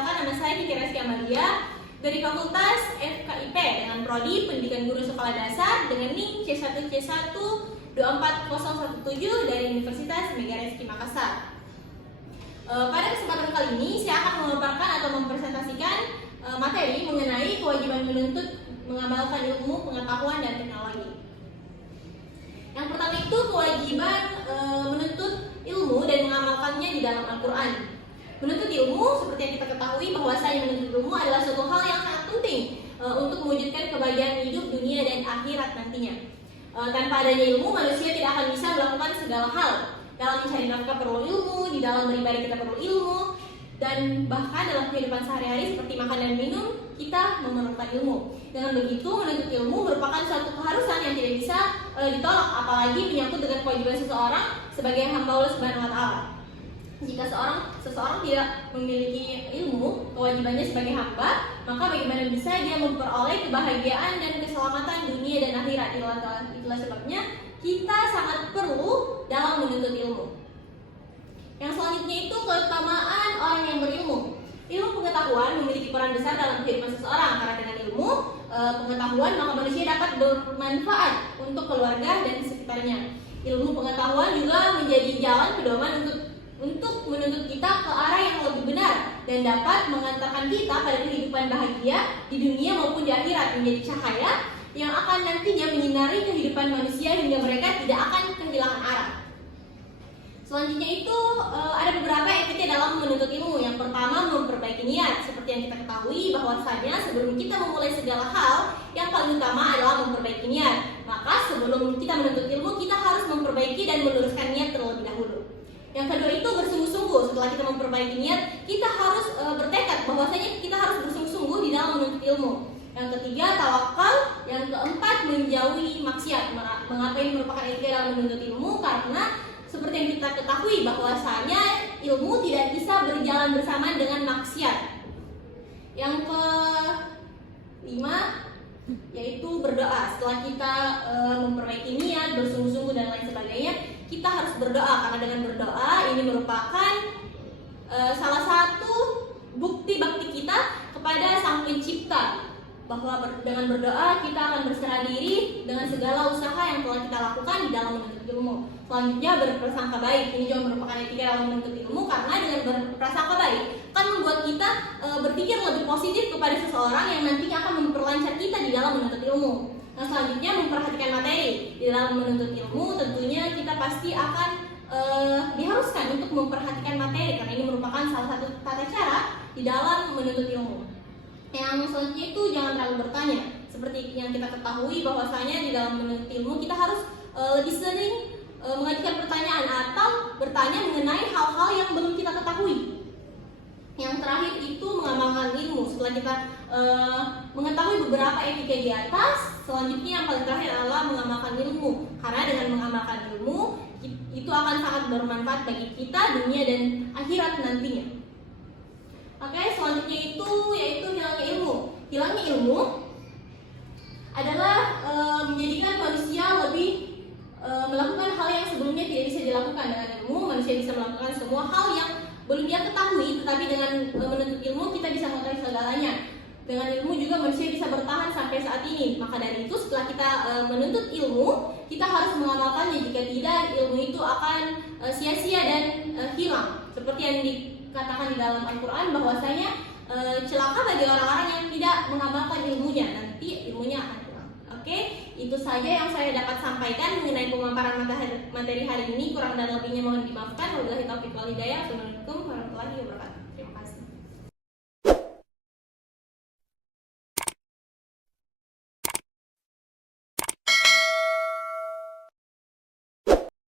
Perkenalkan, nama saya Kiki Reski Amalia dari Fakultas FKIP dengan Prodi Pendidikan Guru Sekolah Dasar dengan NIM C1C1 24017 dari Universitas Mega Reski Makassar. Pada kesempatan kali ini saya akan memaparkan atau mempresentasikan materi mengenai kewajiban menuntut mengamalkan ilmu, pengetahuan, dan teknologi. Yang pertama itu kewajiban menuntut ilmu dan mengamalkannya di dalam Al-Quran. Menuntut ilmu, seperti yang kita ketahui bahwasanya menuntut ilmu adalah suatu hal yang sangat penting untuk mewujudkan kebahagiaan hidup dunia dan akhirat nantinya. Tanpa adanya ilmu, manusia tidak akan bisa melakukan segala hal. Dalam mencari nafkah perlu ilmu, di dalam beribadah kita perlu ilmu, dan bahkan dalam kehidupan sehari-hari seperti makan dan minum, kita memerlukan ilmu. Dengan begitu, menuntut ilmu merupakan suatu keharusan yang tidak bisa ditolak, apalagi menyangkut dengan kewajiban seseorang sebagai hamba Allah Subhanahu wa Ta'ala. Jika seseorang tidak memiliki ilmu, kewajibannya sebagai hamba, maka bagaimana bisa dia memperoleh kebahagiaan dan keselamatan dunia dan akhirat? Itulah sebabnya kita sangat perlu dalam menuntut ilmu. Yang selanjutnya itu keutamaan orang yang berilmu. Ilmu pengetahuan memiliki peran besar dalam kehidupan seseorang, karena dengan ilmu pengetahuan maka manusia dapat bermanfaat untuk keluarga dan sekitarnya. Ilmu pengetahuan juga menjadi jalan pedoman untuk menuntut kita ke arah yang lebih benar dan dapat mengantarkan kita pada kehidupan bahagia di dunia maupun di akhirat, menjadi cahaya yang akan nantinya menyinari kehidupan manusia hingga mereka tidak akan kehilangan arah. Selanjutnya itu ada beberapa etika dalam menuntut ilmu. Yang pertama, memperbaiki niat. Seperti yang kita ketahui bahwasanya sebelum kita memulai segala hal, yang paling utama adalah memperbaiki niat. Maka sebelum kita menuntut ilmu, kita harus memperbaiki dan meluruskan niat terlebih dahulu. Yang kedua itu bersungguh-sungguh. Setelah kita memperbaiki niat, kita harus bertekad bahwasanya kita harus bersungguh-sungguh di dalam menuntut ilmu. Yang ketiga, tawakal. Yang keempat, menjauhi maksiat. Mengapa ini merupakan etika dalam menuntut ilmu? Karena seperti yang kita ketahui bahwasanya ilmu tidak bisa berjalan bersamaan dengan maksiat. Yang kelima yaitu berdoa. Setelah kita memperbaiki niat, bersungguh-sungguh dan lain sebagainya, kita harus berdoa, karena dengan berdoa ini merupakan salah satu bukti bakti kita kepada Sang Pencipta, bahwa dengan berdoa kita akan berserah diri dengan segala usaha yang telah kita lakukan di dalam menuntut ilmu. Selanjutnya, berprasangka baik. Ini juga merupakan etika dalam menuntut ilmu, karena dengan berprasangka baik akan membuat kita berpikir lebih positif kepada seseorang yang nantinya akan memperlancar kita di dalam menuntut ilmu. Nah, selanjutnya, memperhatikan materi. Di dalam menuntut ilmu tentunya kita pasti akan diharuskan untuk memperhatikan materi, karena ini merupakan salah satu tata cara di dalam menuntut ilmu. Yang selanjutnya itu jangan terlalu bertanya. Seperti yang kita ketahui bahwasanya di dalam menuntut ilmu kita harus lebih sering mengajukan pertanyaan atau bertanya mengenai hal-hal yang belum kita ketahui. Yang terakhir itu mengamalkan ilmu. Setelah kita mengetahui beberapa etika di atas, selanjutnya yang paling terakhir adalah mengamalkan ilmu. Karena dengan mengamalkan ilmu itu akan sangat bermanfaat bagi kita dunia dan akhirat nantinya. Oke, selanjutnya itu yaitu hilangnya ilmu. Hilangnya ilmu adalah menjadikan manusia lebih melakukan hal yang sebelumnya tidak bisa dilakukan. Dengan ilmu manusia bisa melakukan semua hal yang belum dia ketahui, tetapi dengan menuntut ilmu kita bisa mengetahui segalanya. Dengan ilmu juga manusia bisa bertahan sampai saat ini. Maka dari itu setelah kita menuntut ilmu, kita harus mengamalkannya. Jika tidak, ilmu itu akan sia-sia dan hilang. Seperti yang dikatakan di dalam Al-Quran bahwasanya celaka bagi orang-orang yang tidak mengamalkan ilmunya, nanti ilmunya akan hilang. Oke, itu saja yang saya dapat sampaikan mengenai pemaparan materi hari ini. Kurang dan lebihnya mohon dimaafkan. Wabillahi taufiq wal hidayah. Assalamualaikum warahmatullahi wabarakatuh.